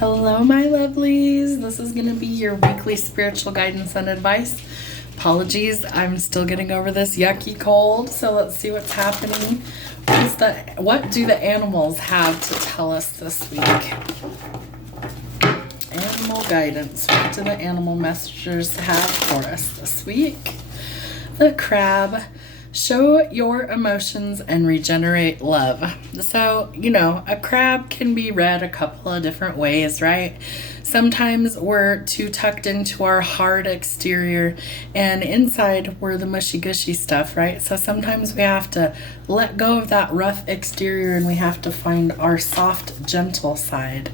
Hello, my lovelies. This is going to be your weekly spiritual guidance and advice. Apologies, I'm still getting over this yucky cold, so let's see what's happening. What do the animals have to tell us this week? Animal guidance. What do the animal messengers have for us this week? The crab. Show your emotions and regenerate love. So, a crab can be read a couple of different ways, right? Sometimes we're too tucked into our hard exterior and inside we're the mushy gushy stuff, right? So sometimes we have to let go of that rough exterior and we have to find our soft, gentle side.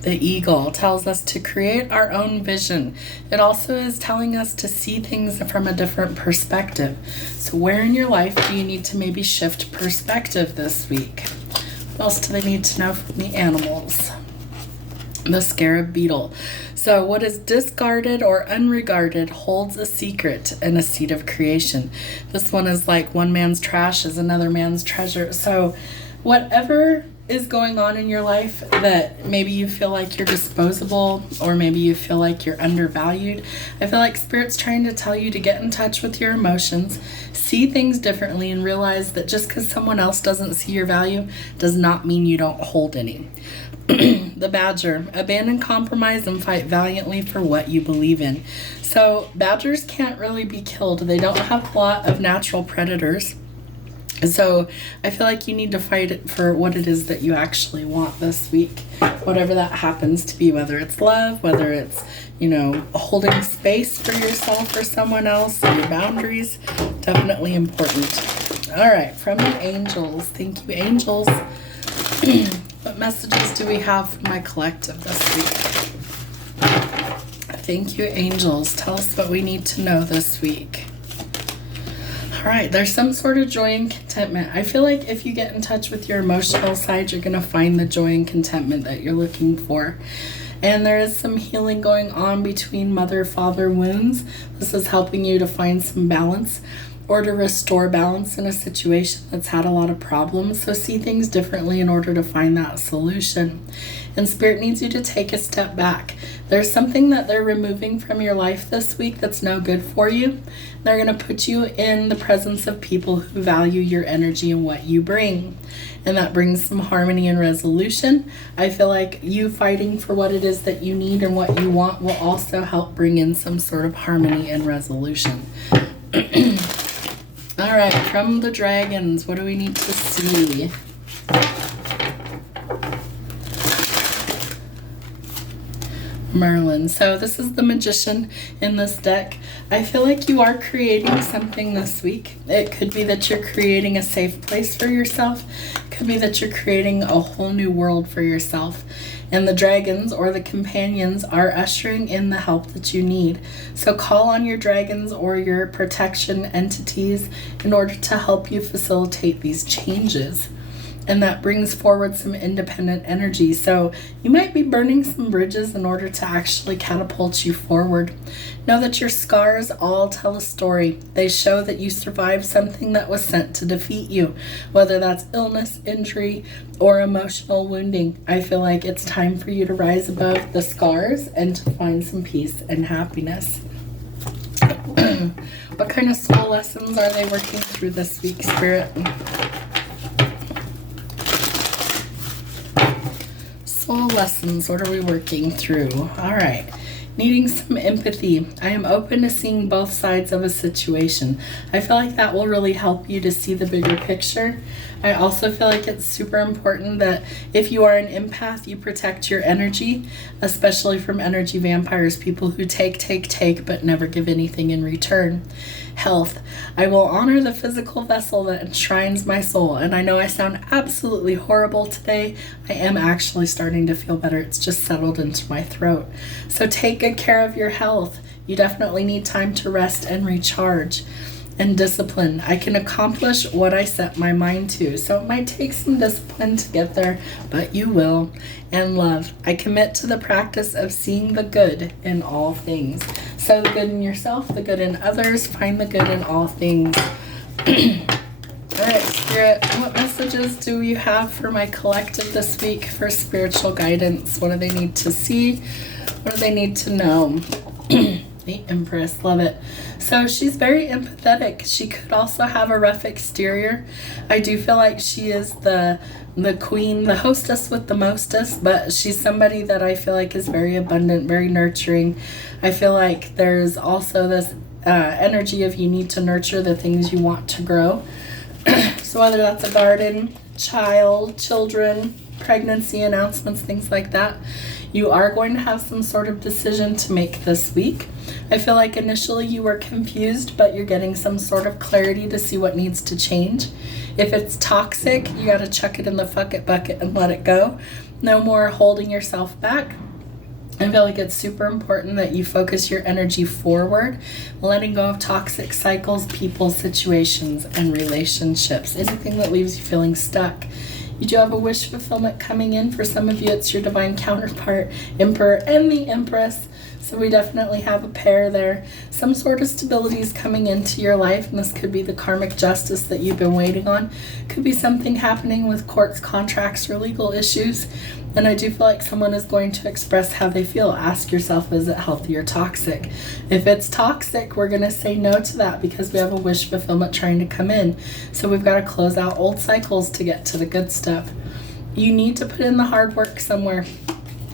The eagle tells us to create our own vision. It also is telling us to see things from a different perspective. So where in your life do you need to maybe shift perspective this week? What else do they need to know from the animals? The scarab beetle. So what is discarded or unregarded holds a secret and a seed of creation. This one is like one man's trash is another man's treasure. So whatever is going on in your life that maybe you feel like you're disposable or maybe you feel like you're undervalued, I feel like Spirit's trying to tell you to get in touch with your emotions, see things differently, and realize that just because someone else doesn't see your value does not mean you don't hold any. The badger. Abandon compromise and fight valiantly for what you believe in. So badgers can't really be killed. They don't have a lot of natural predators. So I feel like you need to fight it for what it is that you actually want this week, whatever that happens to be, whether it's love, whether it's, holding space for yourself or someone else, or your boundaries, definitely important. All right, from the angels. Thank you, angels. What messages do we have for my collective this week? Thank you, angels. Tell us what we need to know this week. All right, there's some sort of joy and contentment. I feel like if you get in touch with your emotional side, you're going to find the joy and contentment that you're looking for. And there is some healing going on between mother-father wounds. This is helping you to find some balance or to restore balance in a situation that's had a lot of problems. So see things differently in order to find that solution. And Spirit needs you to take a step back. There's something that they're removing from your life this week that's no good for you. They're going to put you in the presence of people who value your energy and what you bring. And that brings some harmony and resolution. I feel like you fighting for what it is that you need and what you want will also help bring in some sort of harmony and resolution. All right, from the dragons, what do we need to see? Merlin. So this is the magician in this deck. I feel like you are creating something this week. It could be that you're creating a safe place for yourself. It could be that you're creating a whole new world for yourself. And the dragons or the companions are ushering in the help that you need. So call on your dragons or your protection entities in order to help you facilitate these changes. And that brings forward some independent energy. So you might be burning some bridges in order to actually catapult you forward. Know that your scars all tell a story. They show that you survived something that was sent to defeat you, whether that's illness, injury, or emotional wounding. I feel like it's time for you to rise above the scars and to find some peace and happiness. What kind of soul lessons are they working through this week, Spirit? Soul lessons, what are we working through? All right. Needing some empathy. I am open to seeing both sides of a situation. I feel like that will really help you to see the bigger picture. I also feel like it's super important that if you are an empath, you protect your energy, especially from energy vampires, people who take, but never give anything in return. Health. I will honor the physical vessel that enshrines my soul. And I know I sound absolutely horrible today. I am actually starting to feel better. It's just settled into my throat. So take good care of your health. You definitely need time to rest and recharge. And discipline. I can accomplish what I set my mind to. So it might take some discipline to get there, but you will. And love. I commit to the practice of seeing the good in all things. So the good in yourself, the good in others, find the good in all things. All right, Spirit, what messages do you have for my collective this week for spiritual guidance? What do they need to see? What do they need to know? The Empress, love it. So she's very empathetic. She could also have a rough exterior. I do feel like she is the queen, the hostess with the mostest, but she's somebody that I feel like is very abundant, very nurturing. I feel like there's also this energy of you need to nurture the things you want to grow. So whether that's a garden, children, pregnancy announcements, things like that, you are going to have some sort of decision to make this week. I feel like initially you were confused, but you're getting some sort of clarity to see what needs to change. If it's toxic, you got to chuck it in the fuck it bucket and let it go. No more holding yourself back. I feel like it's super important that you focus your energy forward, letting go of toxic cycles, people, situations, and relationships. Anything that leaves you feeling stuck. You do have a wish fulfillment coming in. For some of you, it's your divine counterpart, Emperor and the Empress. So we definitely have a pair there. Some sort of stability is coming into your life, and this could be the karmic justice that you've been waiting on. Could be something happening with courts, contracts, or legal issues. And I do feel like someone is going to express how they feel. Ask yourself, is it healthy or toxic? If it's toxic, we're going to say no to that because we have a wish fulfillment trying to come in. So we've got to close out old cycles to get to the good stuff. You need to put in the hard work somewhere,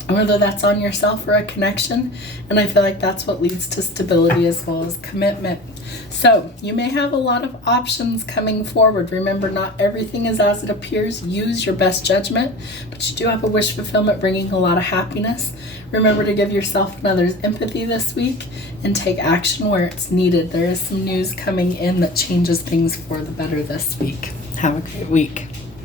whether that's on yourself or a connection. And I feel like that's what leads to stability as well as commitment. So you may have a lot of options coming forward. Remember, not everything is as it appears. Use your best judgment, but you do have a wish fulfillment bringing a lot of happiness. Remember to give yourself and others empathy this week and take action where it's needed. There is some news coming in that changes things for the better this week. Have a great week.